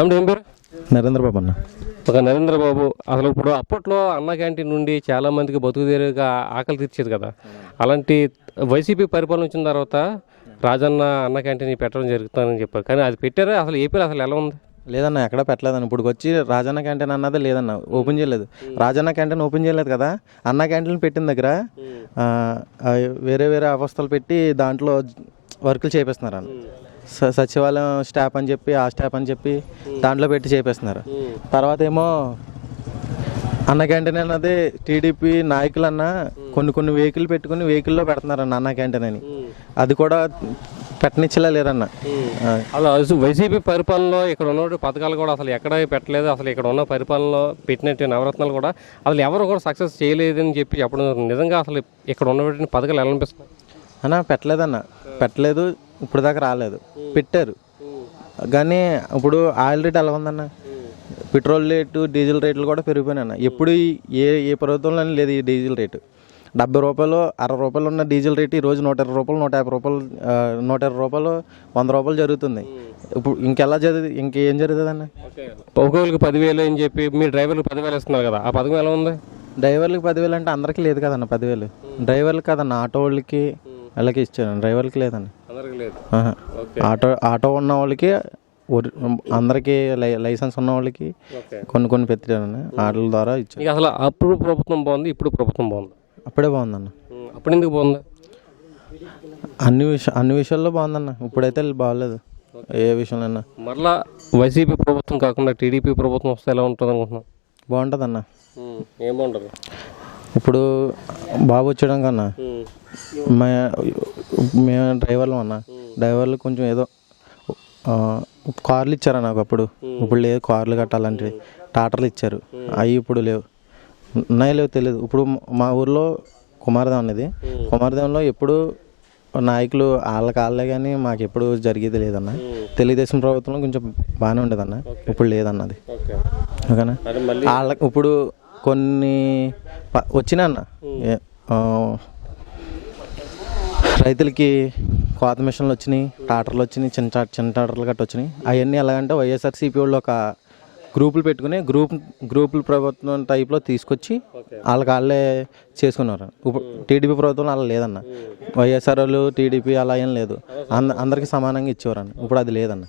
తమ్ముడు ఏం పేరు? నరేంద్ర బాబు అన్న. ఒక నరేంద్ర బాబు అసలు ఇప్పుడు అప్పట్లో అన్న క్యాంటీన్ నుండి చాలా మందికి బతుకుదేరుగా ఆకలి తీర్చేది కదా. అలాంటి వైసీపీ పరిపాలన వచ్చిన తర్వాత రాజన్న అన్న క్యాంటీన్ పెట్టడం జరుగుతుందని చెప్పారు. కానీ అది పెట్టారా? అసలు ఏపీలో అసలు ఎలా ఉంది? లేదన్న ఎక్కడ పెట్టలేదన్న. ఇప్పుడు వచ్చి రాజన్న క్యాంటీన్ అన్నది లేదన్న. ఓపెన్ చేయలేదు. రాజన్న క్యాంటీన్ ఓపెన్ చేయలేదు కదా. అన్న క్యాంటీన్ పెట్టిన దగ్గర వేరే వేరే అవస్థలు పెట్టి దాంట్లో వర్కులు చేపిస్తున్నారు అన్న సచివాలయం స్టాఫ్ అని చెప్పి ఆ స్టాఫ్ అని చెప్పి దాంట్లో పెట్టి చేపిస్తున్నారు. తర్వాత ఏమో అన్న క్యాంటీన్ అన్నది టీడీపీ నాయకులన్న కొన్ని కొన్ని వెహికల్ పెట్టుకుని వెహికల్లో పెడుతున్నారన్న అన్న క్యాంటీన్ అని. అది కూడా పెట్టనిచ్చలే లేరన్న. ఆ, అలా అసలు వైసీపీ పరిపాలనలో ఇక్కడ ఉన్న పథకాలు కూడా అసలు ఎక్కడ పెట్టలేదు. అసలు ఇక్కడ ఉన్న పరిపాలనలో పెట్టినట్టు నవరత్నాలు కూడా అసలు ఎవరు కూడా సక్సెస్ చేయలేదని చెప్పి చెప్పడం నిజంగా అసలు ఇక్కడ ఉన్నటువంటి పథకాలు ఎలా అనిపిస్తున్నాయి? అన్న పెట్టలేదన్న. పెట్టలేదు. ఇప్పుడు దాకా రాలేదు పెట్టారు. కానీ ఇప్పుడు ఆయిల్ రేట్ ఎలా ఉందన్న? పెట్రోల్ రేటు డీజిల్ రేట్లు కూడా పెరిగిపోయినాయి అన్న. ఎప్పుడు ఈ- ఏ ఏ ప్రభుత్వంలో లేదు ఈ డీజిల్ రేటు. డెబ్బై రూపాయలు అరవై రూపాయలు ఉన్న డీజిల్ రేటు ఈ రోజు నూట ఇరవై రూపాయలు నూట యాభై రూపాయలు నూట ఇరవై రూపాయలు వంద రూపాయలు జరుగుతుంది. ఇప్పుడు ఇంకెలా జరుగు ఇంకేం జరుగుతుంది అన్న? ఒక్కొక్కరికి పదివేలు అని చెప్పి మీ డ్రైవర్లకు పదివేలు ఇస్తున్నారు కదా ఆ పథకం ఎలా ఉంది? డ్రైవర్లకు పదివేలు అంటే అందరికీ లేదు కదన్న పదివేలు. డ్రైవర్లకు కదన్న ఆటో వాళ్ళకి వాళ్ళకి ఇచ్చాను. డ్రైవర్లకి లేదన్న. ఆటో ఆటో ఉన్న వాళ్ళకి అందరికీ లై లైసెన్స్ ఉన్న వాళ్ళకి కొన్ని కొన్ని పెట్టాను ఆటల ద్వారా ఇచ్చాను ఇక అసలు అప్పుడు ప్రభుత్వం బాగుంది ఇప్పుడు ప్రభుత్వం బాగుంది? అప్పుడే బాగుందన్న. అప్పుడు ఎందుకు బాగుంది? అన్ని విష అన్ని విషయాల్లో బాగుందన్న. ఇప్పుడైతే బాగాలేదు. ఏ విషయంలో మరలా వైసీపీ ప్రభుత్వం కాకుండా టీడీపీ ప్రభుత్వం వస్తే ఎలా ఉంటుంది అనుకుంటున్నాం బాగుంటుందన్న ఏం బాగుంటుంది? ఇప్పుడు బాబు వచ్చడం కన్నా మే మేము డ్రైవర్లు అన్న. డ్రైవర్లు కొంచెం ఏదో కార్లు ఇచ్చారు నాకు అప్పుడు. ఇప్పుడు లేదు కార్లు కట్టాలంటే. టాటర్లు ఇచ్చారు. అవి ఇప్పుడు లేవు. ఉన్నాయో లేవు తెలియదు. ఇప్పుడు మా ఊర్లో కుమారదేవం అనేది కుమారదేవంలో ఎప్పుడు నాయకులు వాళ్ళే కానీ మాకు ఎప్పుడు జరిగేది లేదన్న. తెలుగుదేశం ప్రభుత్వంలో కొంచెం బాగానే ఉండేదన్న. ఇప్పుడు లేదన్నది. ఓకే. ఓకేనా? వాళ్ళకి ఇప్పుడు కొన్ని వచ్చినా అన్న రైతులకి కోత మిషన్లు వచ్చినాయి ట్రాక్టర్లు వచ్చినాయి చిన్న ట్రా- చిన్న ట్రాక్టర్లు గట్ట వచ్చినాయి. అవన్నీ ఎలాగంటే వైఎస్ఆర్సీపీ వాళ్ళు ఒక గ్రూపులు పెట్టుకుని గ్రూప్ గ్రూపులు ప్రభుత్వం టైప్లో తీసుకొచ్చి వాళ్ళకి వాళ్ళే చేసుకున్నారు. ఇప్పుడు టీడీపీ ప్రభుత్వం అలా లేదన్న. వైఎస్ఆర్ వాళ్ళు టీడీపీ అలా ఏం లేదు. అంద అందరికీ సమానంగా ఇచ్చేవారన్న. ఇప్పుడు అది లేదన్న.